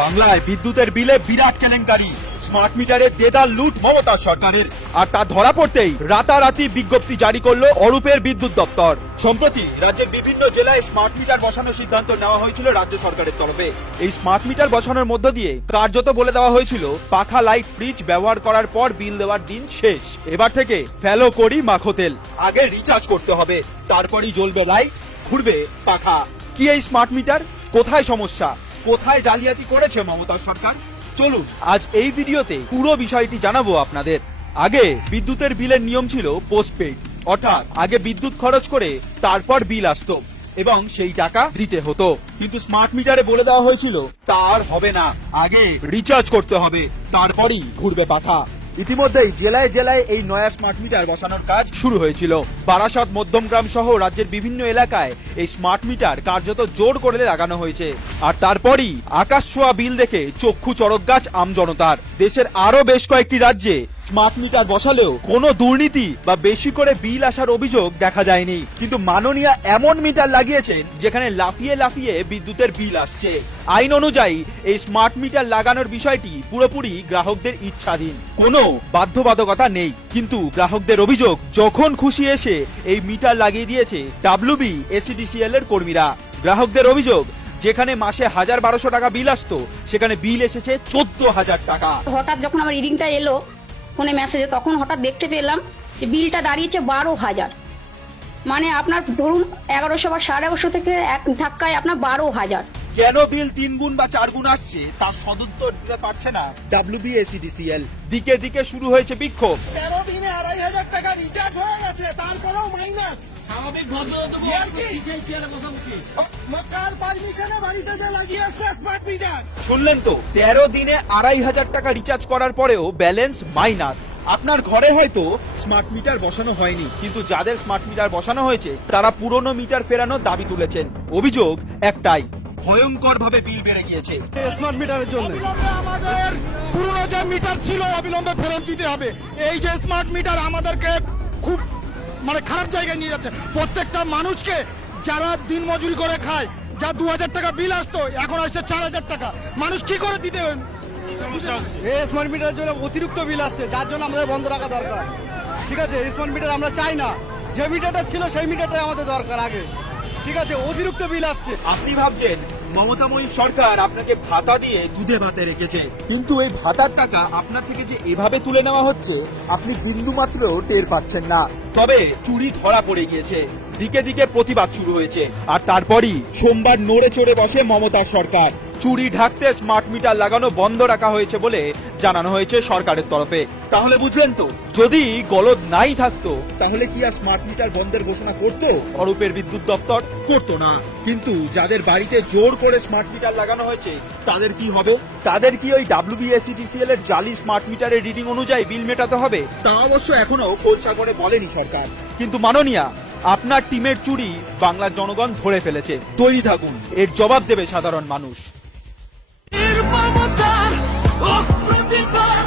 বাংলায় বিদ্যুতের বিলে বিরাট কেলেঙ্কারি, স্মার্ট মিটারের দেদার লুট মমতা সরকারের। আর তা ধরা পড়তেই রাতারাতি বিজ্ঞপ্তি জারি করলো অরূপের বিদ্যুৎ দপ্তর। সম্প্রতি রাজ্যের বিভিন্ন জেলায় স্মার্ট মিটার বসানোর সিদ্ধান্ত নেওয়া হয়েছিল রাজ্য সরকারের তরফে। এই স্মার্ট মিটার বসানোর মধ্য দিয়ে কার্যত বলে দেওয়া হয়েছিল পাখা, লাইট, ফ্রিজ ব্যবহার করার পর বিল দেওয়ার দিন শেষ। এবার থেকে ফেলো করি মাখো তেল, আগে রিচার্জ করতে হবে, তারপরই জ্বলবে লাইট, ঘুরবে পাখা। কি এই স্মার্ট মিটার? কোথায় সমস্যা? কোথায় জালিয়াতি করেছে মমতা সরকার? চলুন আজ এই ভিডিওতে পুরো বিষয়টি জানাবো আপনাদের। আগে বিদ্যুতের বিলের নিয়ম ছিল পোস্টপেড, অর্থাৎ আগে বিদ্যুৎ খরচ করে তারপর বিল আসতো এবং সেই টাকা দিতে হতো। কিন্তু স্মার্ট মিটারে বলে দেওয়া হয়েছিল তার হবে না, আগে রিচার্জ করতে হবে, তারপরই ঘুরবে পাখা। ইতিমধ্যেই জেলায় জেলায় এই নয়া স্মার্ট মিটার বসানোর কাজ শুরু হয়েছিল। বারাসাত, মধ্যমগ্রাম সহ রাজ্যের বিভিন্ন এলাকায় এই স্মার্ট মিটার কার্যত জোর করে লাগানো হয়েছে। আর তারপরই আকাশ ছোঁয়া বিল দেখে চক্ষু চড়ক গাছ আমজনতার। দেশের আরো বেশ কয়েকটি রাজ্যে স্মার্ট মিটার বসালেও কোনো দুর্নীতি বা বেশি করে বিল আসার অভিযোগ দেখা যায়নি। কিন্তু মাননীয়া এমন মিটার লাগিয়েছেন যেখানে লাফিয়ে লাফিয়ে বিদ্যুতের বিল আসছে। আইন অনুযায়ী এই স্মার্ট মিটার লাগানোর বিষয়টি পুরোপুরি গ্রাহকদের ইচ্ছাধীন, কোনো বাধ্যবাধকতা নেই। কিন্তু গ্রাহকদের অভিযোগ, যখন খুশি এসে এই মিটার লাগিয়ে দিয়েছে WBSETCL এর কর্মীরা। গ্রাহকদের অভিযোগ, যেখানে মাসে 1000-1200 টাকা বিল আসতো সেখানে বিল এসেছে 14,000 টাকা। হঠাৎ যখন আমার রিডিংটা এলো ফোনে মেসেজে, তখন হঠাৎ দেখতে পেলাম যে বিলটা দাঁড়িয়েছে 12,000। মানে আপনার ধরুন 1100 বা 1150 থেকে এক ধাক্কায় আপনার 12,000। কেন বিল 3 গুণ বা 4 গুণ আসছে তার সদুত্তর দিতে পারছে না WBSETCL। দিকে দিকে শুরু হয়েছে বিক্ষোভ। 13 দিনে 2,500 টাকা রিচার্জ হয়ে গেছে, তারপরেও মাইনাস। স্বাভাবিক ভদ্রতা কার পারমিশনে বাড়িতে যে লাগিয়েছে স্মার্ট মিটার? শুনলেন তো, 13 দিনে 2,500 টাকা রিচার্জ করার পরেও ব্যালেন্স মাইনাস। আপনার ঘরে হয়তো স্মার্ট মিটার বসানো হয়নি, কিন্তু যাদের স্মার্ট মিটার বসানো হয়েছে তারা পুরনো মিটার ফেরানোর দাবি তুলেছেন। অভিযোগ একটাই, ভয়ঙ্কর ভাবে বিল বেড়ে গিয়েছে স্মার্ট মিটারের জন্য। আমাদের পুরনো যে মিটার ছিল অবিলম্বে ফেরত দিতে হবে। এই যে স্মার্ট মিটার আমাদেরকে খুব খারাপ জায়গায় নিয়ে যাচ্ছে। প্রত্যেকটা মানুষকে যারা দিন মজুরি করে খায়, যা 2,000 টাকা বিল আসতো এখন আসছে 4,000 টাকা। মানুষ কি করে দিতে হবে? এই স্মার্ট মিটারের জন্য অতিরিক্ত বিল আসছে, যার জন্য আমাদের বন্ধ রাখা দরকার। ঠিক আছে, স্মার্ট মিটার আমরা চাই না, যে মিটারটা ছিল সেই মিটারটাই আমাদের দরকার আগে। ঠিক আছে, অতিরিক্ত বিল আসছে। আপনি ভাবছেন মমতাময়ী সরকার আপনাকে ভাতা দিয়ে দুধে ভাতে রেখেছে, কিন্তু এই ভাতার টাকা আপনার থেকে যে এভাবে তুলে নেওয়া হচ্ছে আপনি বিন্দু মাত্র টের পাচ্ছেন না। তবে চুরি ধরা পড়ে গিয়েছে, দিকে দিকে প্রতিবাদ শুরু হয়েছে। আর তারপরই সোমবার নড়ে চড়ে বসে মমতার সরকার। চুরি ঢাকতে স্মার্ট মিটার লাগানো বন্ধ রাখা হয়েছে বলে জানানো হয়েছে সরকারের তরফে। তাহলে বুঝলেন তো, যদি গলদ নাই থাকতো তাহলে কি আর স্মার্ট মিটার বন্ধের ঘোষণা করতো অরূপের বিদ্যুৎ দপ্তর? করতো না। কিন্তু যাদের বাড়িতে জোর করে স্মার্ট মিটার লাগানো হয়েছে তাদের কি হবে? তাদের কি ওই WBSETCL এর জালি স্মার্ট মিটারের রিডিং অনুযায়ী বিল মেটাতে হবে? তা অবশ্য এখনো খোলসা করে বলেনি সরকার। কিন্তু মাননীয়া, আপনার টিমের চুরি বাংলার জনগণ ধরে ফেলেছে। তৈরি থাকুন, এর জবাব দেবে সাধারণ মানুষ। নির্মমতার প্রতিবাদ